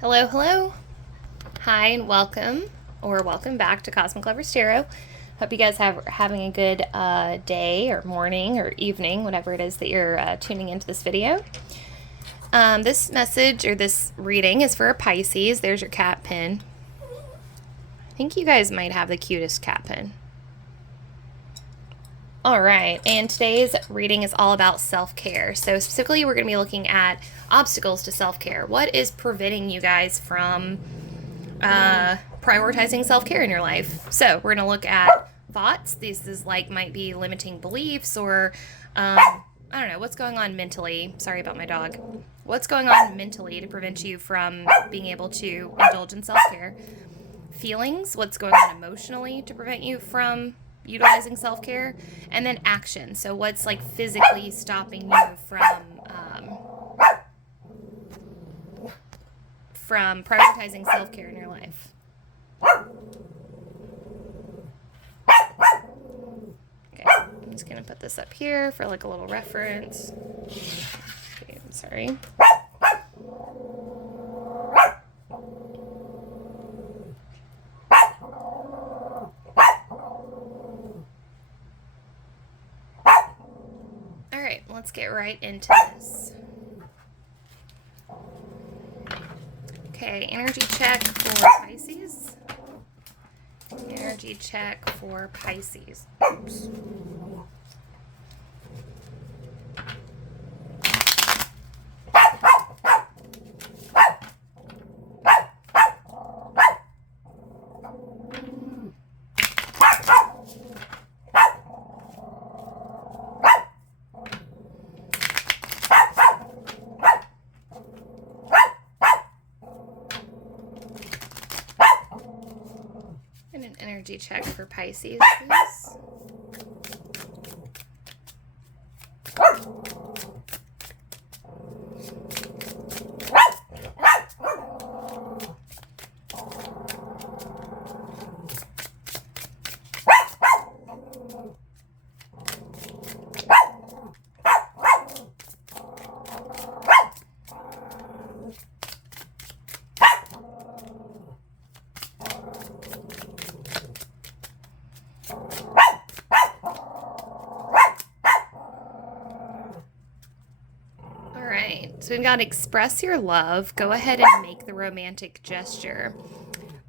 Hello, hello. Hi, and welcome, or welcome back to Cosmic Lovers Tarot. Hope you guys are having a good day, or morning, or evening, whatever it is that you're tuning into this video. This message, or this reading, is for a Pisces. There's your cat pin. I think you guys might have the cutest cat pin. All right, and today's reading is all about self-care. So specifically, we're going to be looking at obstacles to self-care. What is preventing you guys from prioritizing self-care in your life? So we're going to look at thoughts. This is might be limiting beliefs, or I don't know, what's going on mentally. Sorry about my dog. What's going on mentally to prevent you from being able to indulge in self-care? Feelings, what's going on emotionally to prevent you from utilizing self-care, and then action. So what's physically stopping you from prioritizing self-care in your life. Okay, I'm just gonna put this up here for a little reference. Okay, I'm sorry. Alright, let's get right into this. Okay, energy check for Pisces. Energy check for Pisces. Oops. And an energy check for Pisces, please. So we've got express your love. Go ahead and make the romantic gesture.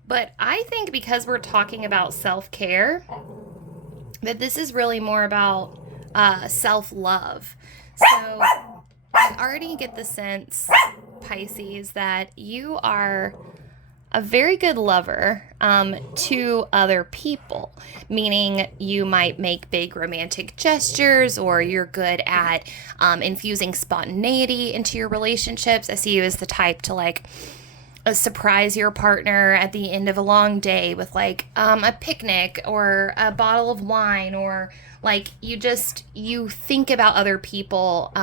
But I think because we're talking about self-care, that this is really more about self-love. So I already get the sense, Pisces, that you are a very good lover to other people, meaning you might make big romantic gestures, or you're good at infusing spontaneity into your relationships. I see you as the type to surprise your partner at the end of a long day with a picnic or a bottle of wine, or you think about other people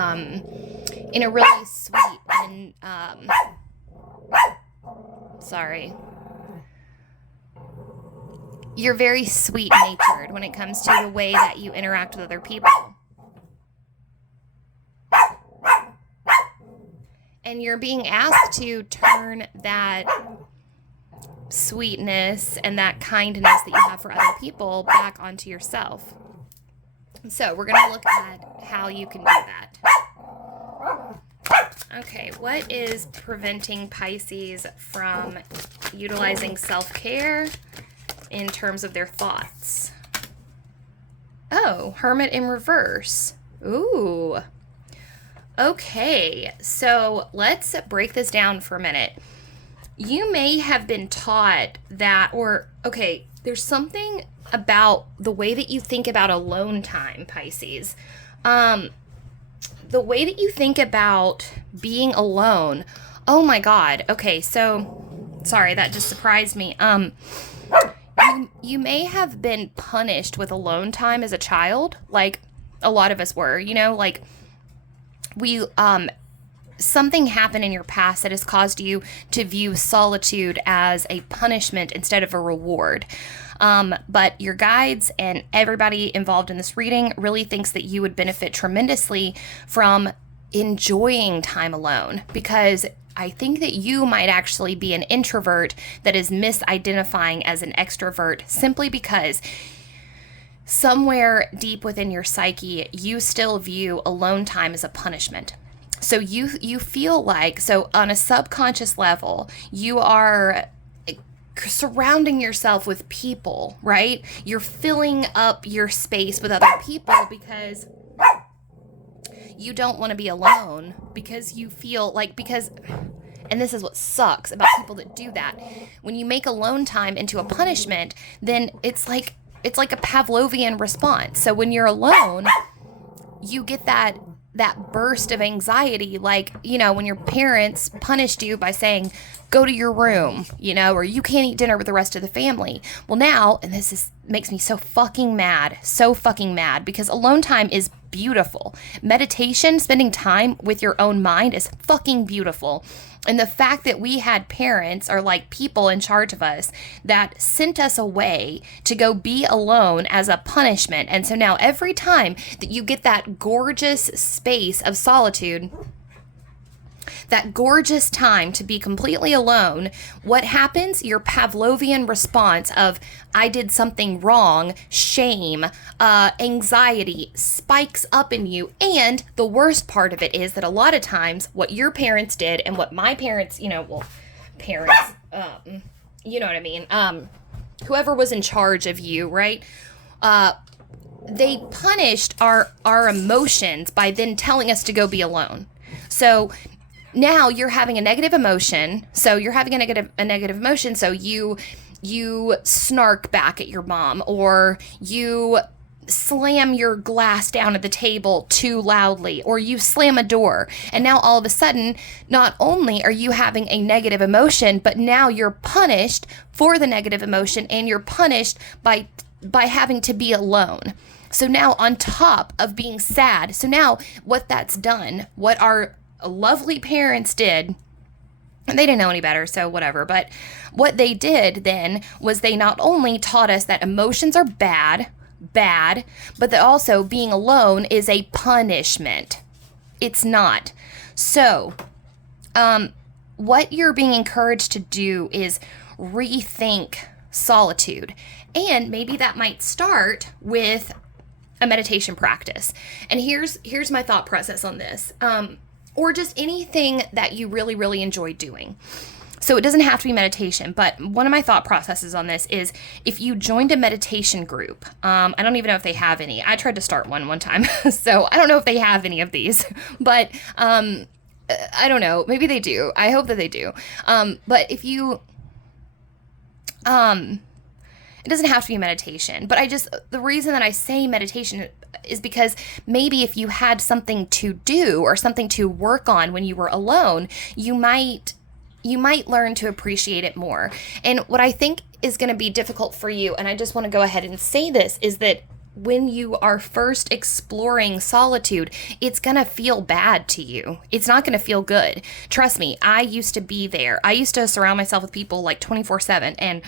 in a really sweet and sorry. You're very sweet-natured when it comes to the way that you interact with other people. And you're being asked to turn that sweetness and that kindness that you have for other people back onto yourself. So we're going to look at how you can do that. Okay, what is preventing Pisces from utilizing self-care in terms of their thoughts? Oh, Hermit in reverse. Ooh. Okay, so let's break this down for a minute. You may have been taught that, there's something about the way that you think about alone time, Pisces. The way that you think about being alone. Oh my God. Okay, so sorry, that just surprised me. You may have been punished with alone time as a child, like a lot of us were, we something happened in your past that has caused you to view solitude as a punishment instead of a reward. But your guides and everybody involved in this reading really thinks that you would benefit tremendously from enjoying time alone, because I think that you might actually be an introvert that is misidentifying as an extrovert simply because somewhere deep within your psyche, you still view alone time as a punishment. So you feel like, so on a subconscious level, you are surrounding yourself with people, right? You're filling up your space with other people because you don't want to be alone, because you feel like, because, and this is what sucks about people that do that. When you make alone time into a punishment, then it's like a Pavlovian response. So when you're alone, you get that burst of anxiety, like, you know, when your parents punished you by saying, go to your room, you know, or you can't eat dinner with the rest of the family. Well, now, and makes me so fucking mad, because alone time is beautiful. Meditation, spending time with your own mind, is fucking beautiful. And the fact that we had parents, or like people in charge of us, that sent us away to go be alone as a punishment. And so now every time that you get that gorgeous space of solitude, that gorgeous time to be completely alone, what happens? Your Pavlovian response of, I did something wrong, shame, anxiety spikes up in you. And the worst part of it is that a lot of times what your parents did and what my parents, you know, well, parents, you know what I mean? Whoever was in charge of you, right? They punished our emotions by then telling us to go be alone. So now you're having a negative emotion. So you snark back at your mom, or you slam your glass down at the table too loudly, or you slam a door. And now all of a sudden, not only are you having a negative emotion, but now you're punished for the negative emotion, and you're punished by having to be alone. So now, on top of being sad, so now what that's done, what our lovely parents did, and they didn't know any better, so whatever, but what they did then was they not only taught us that emotions are bad, but that also being alone is a punishment. It's not. So, what you're being encouraged to do is rethink solitude. And maybe that might start with a meditation practice. And here's my thought process on this. Or just anything that you really, really enjoy doing. So it doesn't have to be meditation, but one of my thought processes on this is, if you joined a meditation group, I don't even know if they have any. I tried to start one time, so I don't know if they have any of these, but I don't know. Maybe they do. I hope that they do. But if you, it doesn't have to be meditation, but the reason that I say meditation is because maybe if you had something to do or something to work on when you were alone, you might learn to appreciate it more. And what I think is going to be difficult for you, and I just want to go ahead and say this, is that when you are first exploring solitude, it's going to feel bad to you. It's not going to feel good. Trust me, I used to be there. I used to surround myself with people like 24/7, and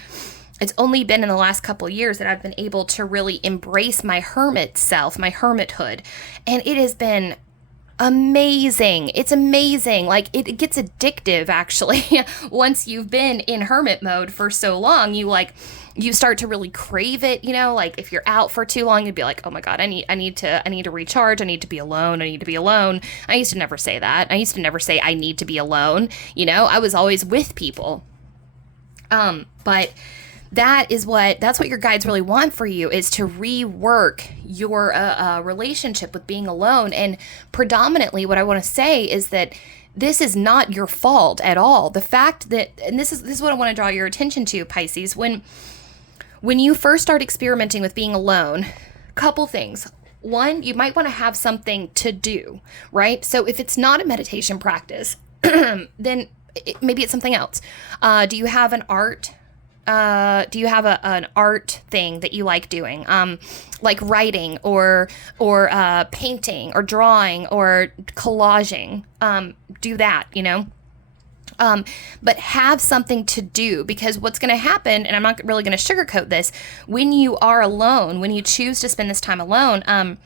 it's only been in the last couple of years that I've been able to really embrace my hermit self, my hermithood. And it has been amazing. It's amazing. Like, it gets addictive, actually. Once you've been in hermit mode for so long, you start to really crave it, you know, like if you're out for too long, you'd be like, oh my God, I need to recharge. I need to be alone. I need to be alone. I used to never say that. I used to never say I need to be alone. You know, I was always with people. But that's what your guides really want for you, is to rework your relationship with being alone. And predominantly what I want to say is that this is not your fault at all. The fact that, and this is what I want to draw your attention to, Pisces, when you first start experimenting with being alone, couple things. One, you might want to have something to do, right? So if it's not a meditation practice, then maybe it's something else. Do you have an art? Do you have an art thing that you like doing? Like writing or painting or drawing or collaging. Do that, you know? But have something to do, because what's going to happen, and I'm not really going to sugarcoat this, when you are alone, when you choose to spend this time alone,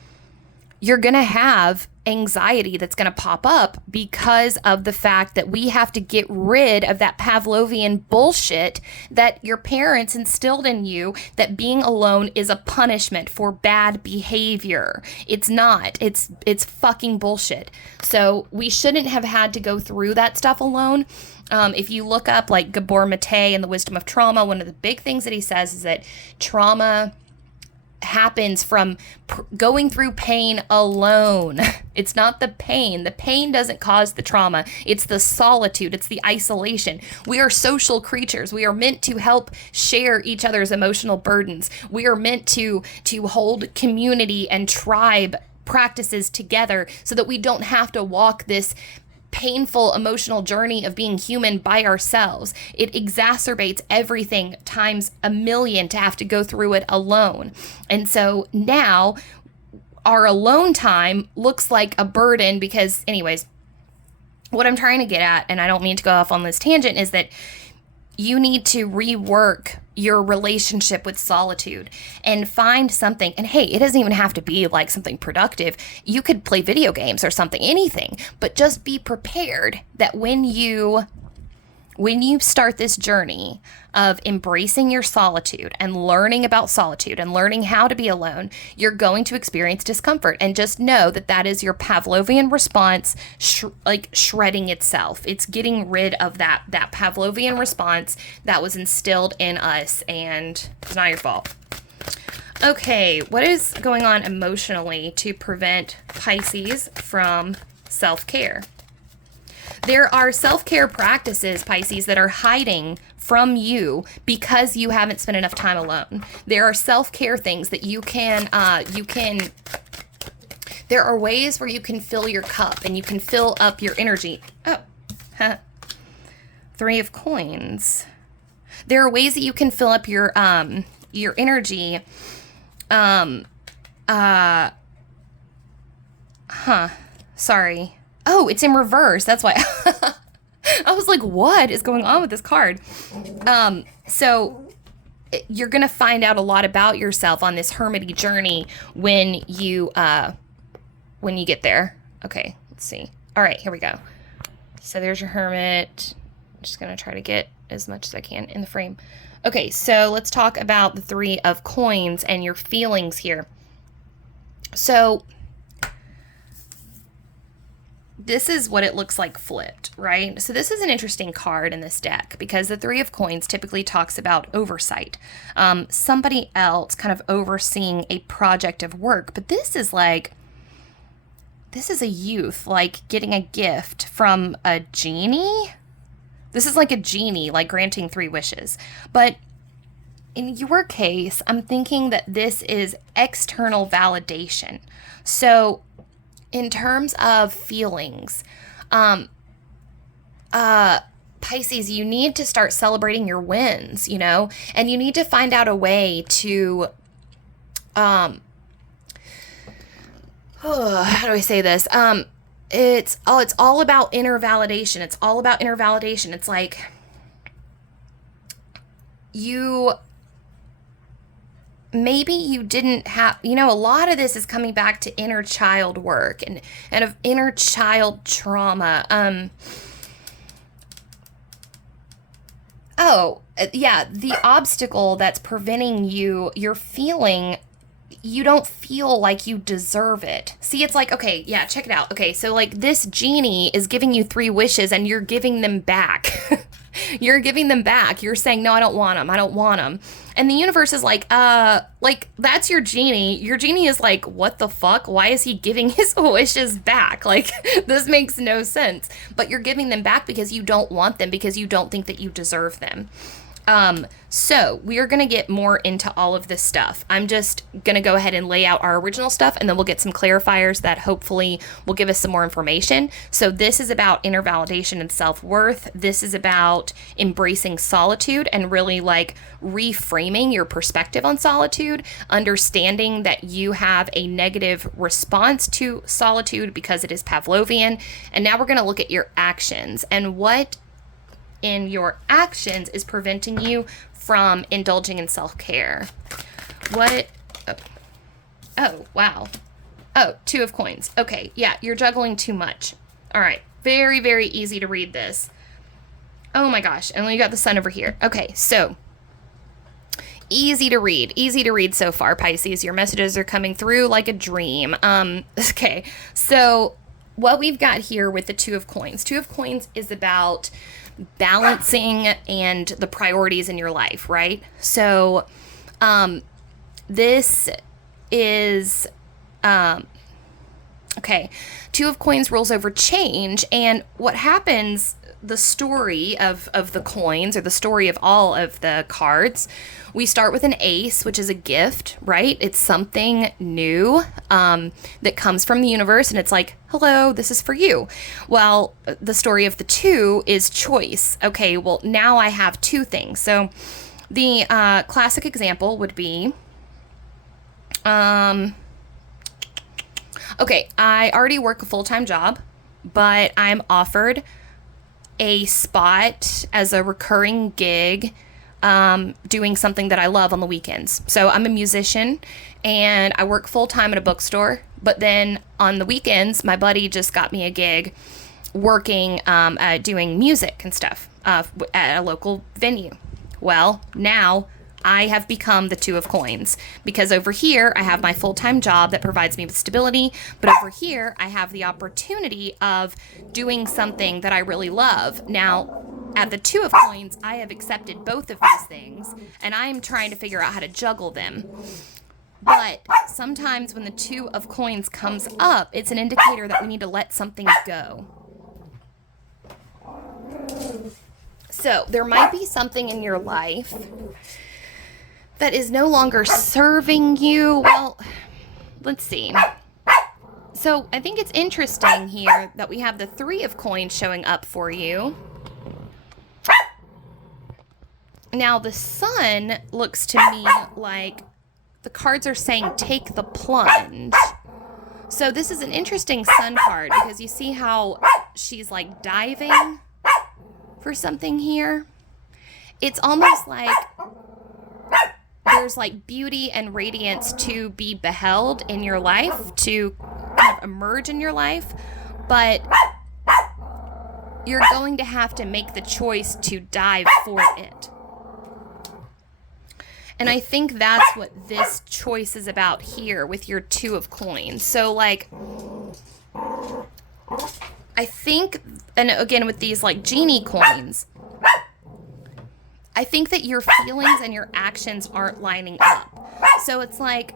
you're going to have anxiety that's going to pop up because of the fact that we have to get rid of that Pavlovian bullshit that your parents instilled in you, that being alone is a punishment for bad behavior. It's not. It's fucking bullshit. So we shouldn't have had to go through that stuff alone. If you look up like Gabor Mate and the Wisdom of Trauma, one of the big things that he says is that trauma happens from going through pain alone. It's not the pain. The pain doesn't cause the trauma. It's the solitude. It's the isolation. We are social creatures. We are meant to help share each other's emotional burdens. We are meant to hold community and tribe practices together so that we don't have to walk this painful emotional journey of being human by ourselves. It exacerbates everything times a million to have to go through it alone. And so now our alone time looks like a burden because, anyways, what I'm trying to get at, and I don't mean to go off on this tangent, is that you need to rework your relationship with solitude and find something. And hey, it doesn't even have to be like something productive. You could play video games or something, anything, but just be prepared that when you start this journey of embracing your solitude and learning about solitude and learning how to be alone, you're going to experience discomfort. And just know that that is your Pavlovian response, shredding itself. It's getting rid of that Pavlovian response that was instilled in us, and it's not your fault. Okay, what is going on emotionally to prevent Pisces from self-care? There are self-care practices, Pisces, that are hiding from you because you haven't spent enough time alone. There are self-care things that you can, there are ways where you can fill your cup and you can fill up your energy. Three of Coins. There are ways that you can fill up your energy. Sorry. Oh, it's in reverse. That's why. I was like, what is going on with this card? So you're going to find out a lot about yourself on this hermity journey when you get there. Okay, let's see. All right, here we go. So there's your Hermit. I'm just going to try to get as much as I can in the frame. Okay, so let's talk about the Three of Coins and your feelings here. So this is what it looks like flipped, right? So this is an interesting card in this deck because the Three of Coins typically talks about oversight. Somebody else kind of overseeing a project of work. But this is a youth, like getting a gift from a genie. This is like a genie, like granting 3 wishes. But in your case, I'm thinking that this is external validation. So in terms of feelings, Pisces, you need to start celebrating your wins, and you need to find out a way to, how do I say this? It's all about inner validation. It's all about inner validation. It's like maybe you didn't have, a lot of this is coming back to inner child work and of inner child trauma. The obstacle that's preventing you're feeling, you don't feel like you deserve it. See, it's like, okay, yeah, check it out. Okay, so like this genie is giving you 3 wishes and you're giving them back. You're giving them back. You're saying, no, I don't want them. I don't want them. And the universe is like, that's your genie. Your genie is like, what the fuck? Why is he giving his wishes back? Like, this makes no sense. But you're giving them back because you don't want them, because you don't think that you deserve them. So we are going to get more into all of this stuff. I'm just going to go ahead and lay out our original stuff, and then we'll get some clarifiers that hopefully will give us some more information. So this is about inner validation and self-worth. This is about embracing solitude and really like reframing your perspective on solitude, understanding that you have a negative response to solitude because it is Pavlovian. And now we're going to look at your actions and what in your actions is preventing you from indulging in self-care. Oh, wow. Oh, Two of Coins. Okay, yeah, you're juggling too much. All right, very, very easy to read this. Oh my gosh, and then you got the Sun over here. Okay, so easy to read so far, Pisces. Your messages are coming through like a dream. Okay, so what we've got here with the Two of Coins. Two of Coins is about balancing and the priorities in your life, right? So, this is, okay, Two of Coins rolls over change, and what happens, the story of the coins, or the story of all of the cards, we start with an ace, which is a gift, right? It's something new that comes from the universe, and it's like, hello, this is for you. Well, the story of the two is choice. Okay, well, now I have two things. So the classic example would be, okay, I already work a full-time job, but I'm offered a spot as a recurring gig, doing something that I love on the weekends. So I'm a musician and I work full time at a bookstore, but then on the weekends, my buddy just got me a gig working, doing music and stuff, at a local venue. Well, now I have become the Two of Coins, because over here I have my full-time job that provides me with stability, but over here I have the opportunity of doing something that I really love. Now, at the Two of Coins, I have accepted both of these things, and I am trying to figure out how to juggle them. But sometimes when the Two of Coins comes up, it's an indicator that we need to let something go. So there might be something in your life that is no longer serving you. Well, let's see. So I think it's interesting here that we have the Three of Coins showing up for you. Now the Sun looks to me like the cards are saying take the plunge. So this is an interesting Sun card, because you see how she's like diving for something here. It's almost like there's like beauty and radiance to be beheld in your life, to kind of emerge in your life, but you're going to have to make the choice to dive for it. And I think that's what this choice is about here with your Two of Coins. So like, I think, and again with these like genie coins, I think that your feelings and your actions aren't lining up. So it's like,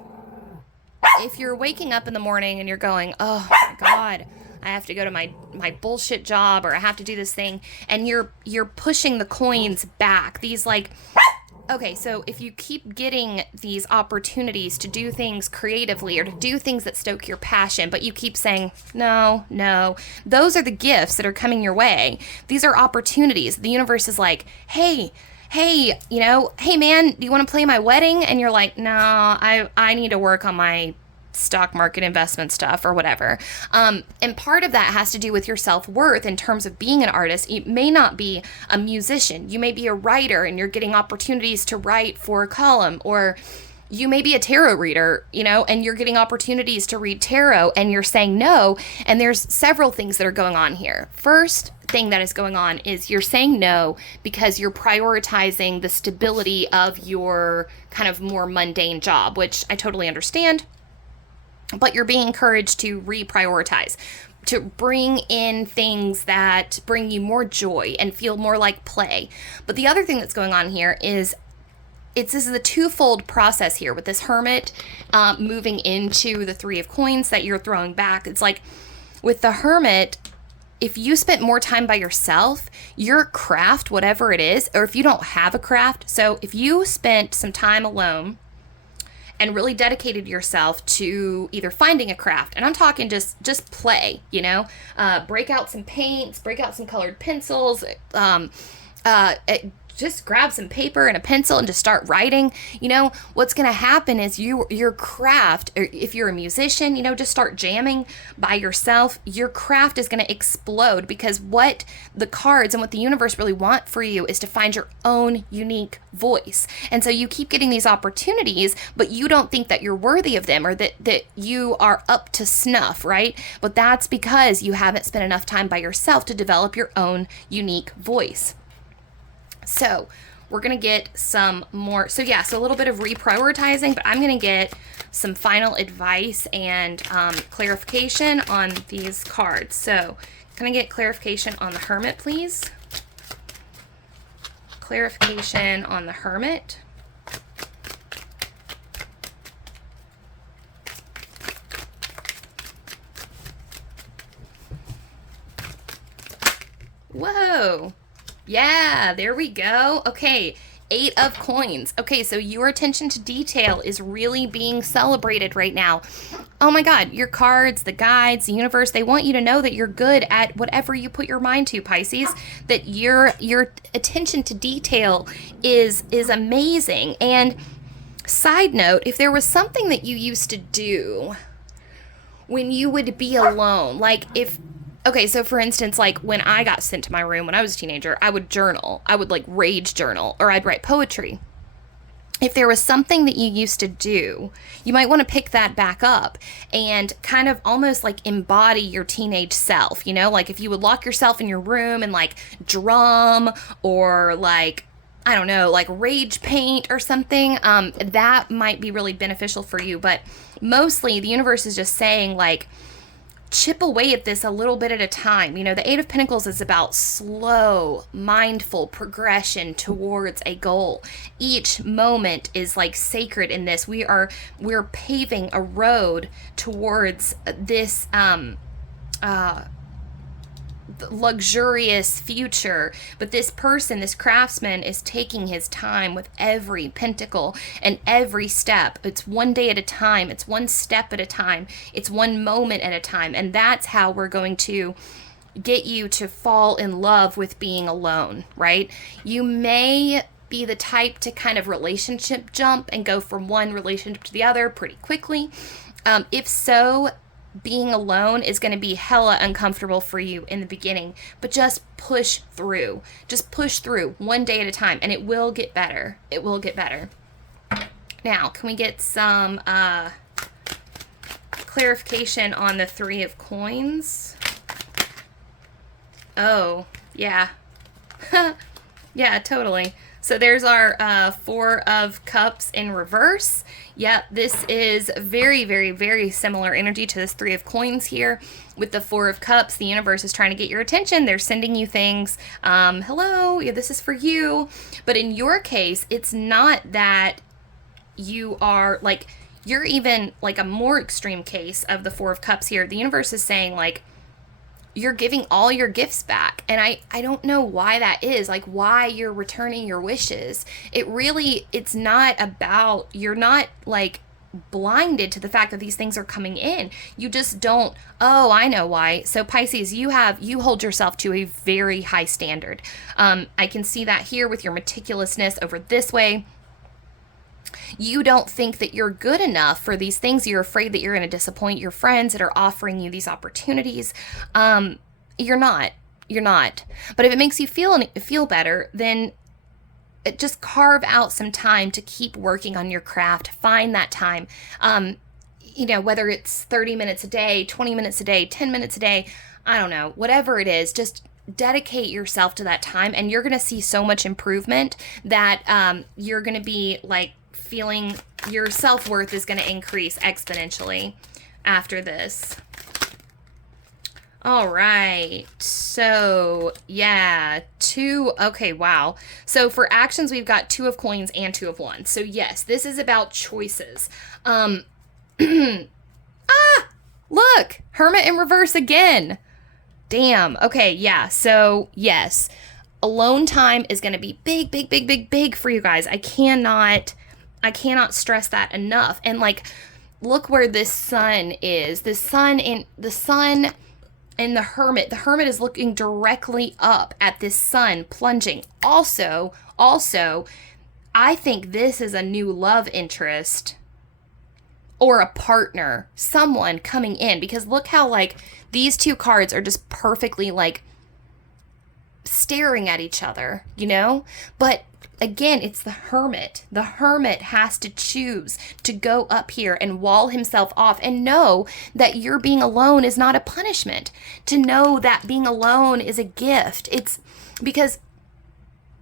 if you're waking up in the morning and you're going, oh my God, I have to go to my bullshit job, or I have to do this thing, and you're pushing the coins back. These like, okay, so if you keep getting these opportunities to do things creatively or to do things that stoke your passion, but you keep saying, no, those are the gifts that are coming your way. These are opportunities. The universe is like, hey, you know, hey man, do you want to play my wedding? And you're like, no, I need to work on my stock market investment stuff or whatever. And part of that has to do with your self-worth in terms of being an artist. You may not be a musician. You may be a writer and you're getting opportunities to write for a column, or you may be a tarot reader, you know, and you're getting opportunities to read tarot and you're saying no. And there's several things that are going on here. First thing that is going on is you're saying no because you're prioritizing the stability of your kind of more mundane job, which I totally understand. But you're being encouraged to reprioritize, to bring in things that bring you more joy and feel more like play. But the other thing that's going on here is this is a twofold process here with this Hermit moving into the Three of Coins that you're throwing back. It's like with the Hermit, if you spent more time by yourself, your craft, whatever it is, or if you don't have a craft, so if you spent some time alone and really dedicated yourself to either finding a craft, and I'm talking just play, you know, break out some paints, break out some colored pencils, just grab some paper and a pencil and just start writing. You know, what's going to happen is your craft, or if you're a musician, you know, just start jamming by yourself. Your craft is going to explode, because what the cards and what the universe really want for you is to find your own unique voice. And so you keep getting these opportunities, but you don't think that you're worthy of them, or that you are up to snuff, right? But that's because you haven't spent enough time by yourself to develop your own unique voice. So we're going to get some more. So yeah, so a little bit of reprioritizing, but I'm going to get some final advice and clarification on these cards. So can I get clarification on the Hermit, please? Clarification on the Hermit. Whoa. Yeah, there we go. Okay, 8 of Coins. Okay, so your attention to detail is really being celebrated right now. Oh my God, your cards, the guides, the universe, they want you to know that you're good at whatever you put your mind to, Pisces. That your attention to detail is amazing. And side note, if there was something that you used to do when you would be alone, like if... Okay, so for instance, like when I got sent to my room when I was a teenager, I would journal. I would like rage journal, or I'd write poetry. If there was something that you used to do, you might want to pick that back up and kind of almost like embody your teenage self, you know? Like if you would lock yourself in your room and like drum, or like, I don't know, like rage paint or something, that might be really beneficial for you. But mostly the universe is just saying, like, chip away at this a little bit at a time. You know, the 8 of Pentacles is about slow, mindful progression towards a goal. Each moment is like sacred in this. We're paving a road towards this luxurious future. But this person, this craftsman, is taking his time with every pentacle and every step. It's one day at a time. It's one step at a time. It's one moment at a time. And that's how we're going to get you to fall in love with being alone, right? You may be the type to kind of relationship jump and go from one relationship to the other pretty quickly. If so, being alone is going to be hella uncomfortable for you in the beginning, but just push through. Just push through one day at a time, and it will get better. It will get better. Now, can we get some clarification on the 3 of Coins? Oh, yeah. Yeah, totally. So there's our 4 of Cups in reverse. Yep, this is very, very, very similar energy to this 3 of Coins here. With the 4 of Cups, the universe is trying to get your attention. They're sending you things. Hello, yeah, this is for you. But in your case, it's not that you are, like, you're even, like, a more extreme case of the 4 of Cups here. The universe is saying, like, you're giving all your gifts back. And I don't know why that is, like why you're returning your wishes. It's not about, you're not like blinded to the fact that these things are coming in. You just don't, oh, I know why. So Pisces, you hold yourself to a very high standard. I can see that here with your meticulousness over this way. You don't think that you're good enough for these things. You're afraid that you're going to disappoint your friends that are offering you these opportunities. You're not. But if it makes you feel better, then just carve out some time to keep working on your craft. Find that time. You know, whether it's 30 minutes a day, 20 minutes a day, 10 minutes a day, I don't know, whatever it is, just dedicate yourself to that time, and you're going to see so much improvement that you're going to be like feeling your self-worth is going to increase exponentially after this. All right. So, yeah, okay, wow. So for actions, we've got 2 of Coins and 2 of Wands. So yes, this is about choices. Look, Hermit in reverse again. Damn. Okay, yeah. So, yes. Alone time is going to be big, big, big, big, big for you guys. I cannot stress that enough. And like, look where this sun is. The sun And the hermit is looking directly up at this sun plunging. Also, I think this is a new love interest or a partner, someone coming in, because look how like these two cards are just perfectly like staring at each other, you know? But again, it's the hermit. The hermit has to choose to go up here and wall himself off and know that your being alone is not a punishment. To know that being alone is a gift. It's because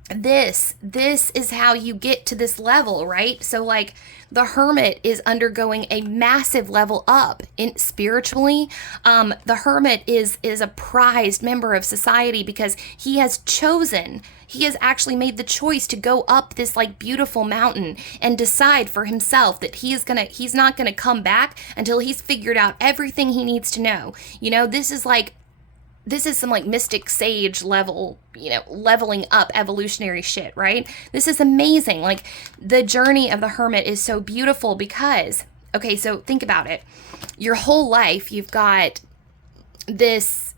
this is how you get to this level, right? So like the hermit is undergoing a massive level up in spiritually. The hermit is a prized member of society because he has actually made the choice to go up this like beautiful mountain and decide for himself that he's not gonna come back until he's figured out everything he needs to know. You know, this is some like mystic sage level, you know, leveling up evolutionary shit, right? This is amazing. Like the journey of the hermit is so beautiful because, okay, so think about it. Your whole life, you've got this,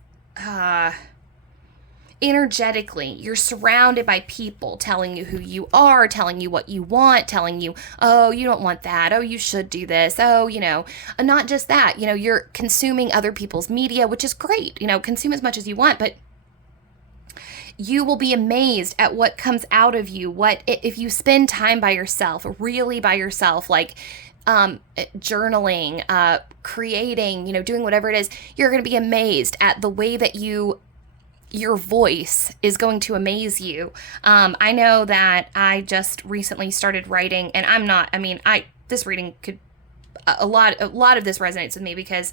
energetically, you're surrounded by people telling you who you are, telling you what you want, telling you, oh, you don't want that. Oh, you should do this. Oh, you know, and not just that, you know, you're consuming other people's media, which is great, you know, consume as much as you want, but you will be amazed at what comes out of you. What, if you spend time by yourself, really by yourself, like, journaling, creating, you know, doing whatever it is, you're going to be amazed at the way that your voice is going to amaze you. I know that I just recently started writing, and this reading could, a lot of this resonates with me because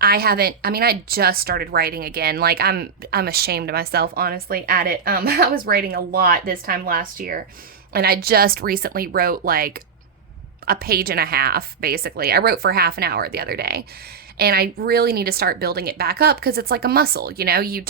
I just started writing again. Like I'm ashamed of myself, honestly, at it. I was writing a lot this time last year, and I just recently wrote like a page and a half, basically. I wrote for half an hour the other day. And I really need to start building it back up because it's like a muscle, you know? You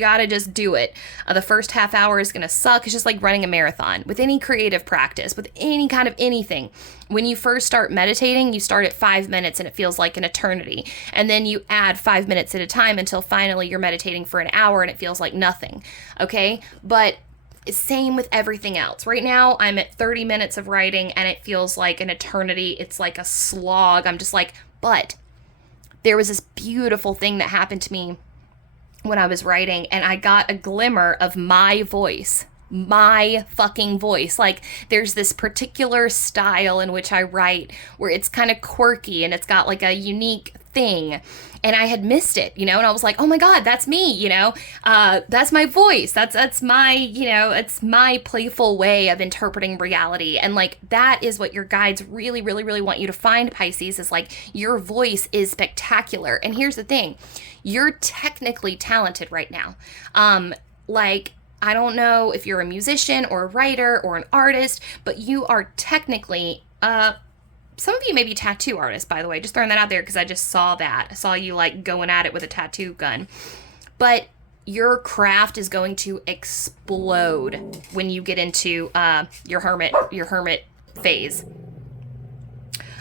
gotta just do it. The first half hour is gonna suck. It's just like running a marathon. With any creative practice, with any kind of anything. When you first start meditating, you start at 5 minutes and it feels like an eternity. And then you add 5 minutes at a time until finally you're meditating for an hour and it feels like nothing, okay? But same with everything else. Right now, I'm at 30 minutes of writing and it feels like an eternity. It's like a slog. I'm just like, but there was this beautiful thing that happened to me when I was writing and I got a glimmer of my voice. My fucking voice. Like there's this particular style in which I write where it's kind of quirky and it's got like a unique thing. And I had missed it, you know, and I was like, oh my God, that's me, you know, that's my voice. That's my, you know, it's my playful way of interpreting reality. And like, that is what your guides really, really, really want you to find, Pisces, is like, your voice is spectacular. And here's the thing, you're technically talented right now. Like, I don't know if you're a musician or a writer or an artist, but you are technically, some of you may be tattoo artists, by the way, just throwing that out there because I just saw that. I saw you like going at it with a tattoo gun. But your craft is going to explode when you get into your hermit phase.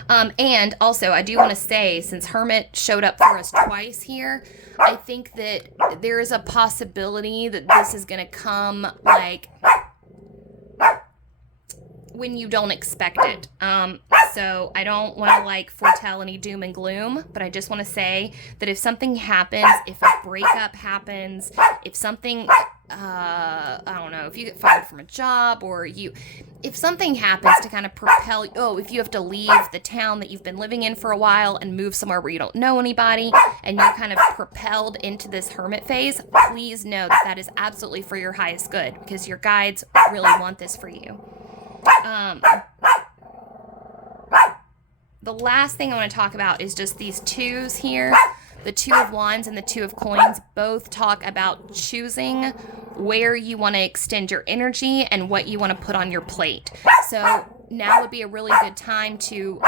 And also, I do want to say, since Hermit showed up for us twice here, I think that there is a possibility that this is going to come like when you don't expect it. So I don't want to like foretell any doom and gloom, but I just want to say that if something happens, if a breakup happens, if something, I don't know, if you get fired from a job or if something happens to kind of propel, if you have to leave the town that you've been living in for a while and move somewhere where you don't know anybody and you're kind of propelled into this hermit phase, please know that that is absolutely for your highest good because your guides really want this for you. The last thing I want to talk about is just these twos here. The Two of Wands and the Two of Coins both talk about choosing where you want to extend your energy and what you want to put on your plate. So now would be a really good time to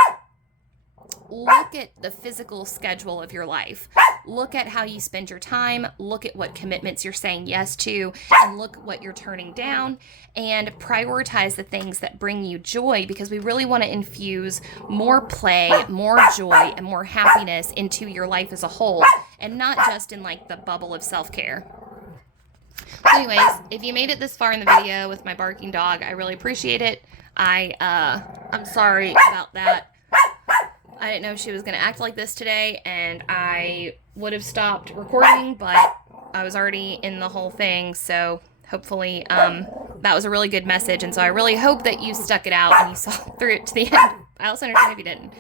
look at the physical schedule of your life. look at how you spend your time, look at what commitments you're saying yes to, and look what you're turning down, and prioritize the things that bring you joy, because we really want to infuse more play, more joy, and more happiness into your life as a whole, and not just in like the bubble of self-care. So anyways, if you made it this far in the video with my barking dog, I really appreciate it. I'm sorry about that. I didn't know she was going to act like this today, and I would have stopped recording, but I was already in the whole thing, so hopefully that was a really good message, and so I really hope that you stuck it out and you saw through it to the end. I also understand if you didn't.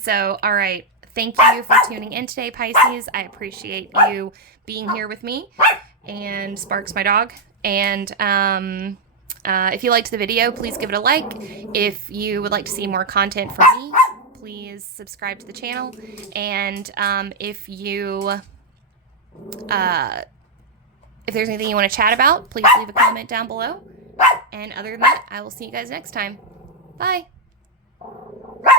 So, all right. Thank you for tuning in today, Pisces. I appreciate you being here with me. And Sparks, my dog. And if you liked the video, please give it a like. If you would like to see more content from me, please subscribe to the channel. And if there's anything you want to chat about, please leave a comment down below. And other than that, I will see you guys next time. Bye.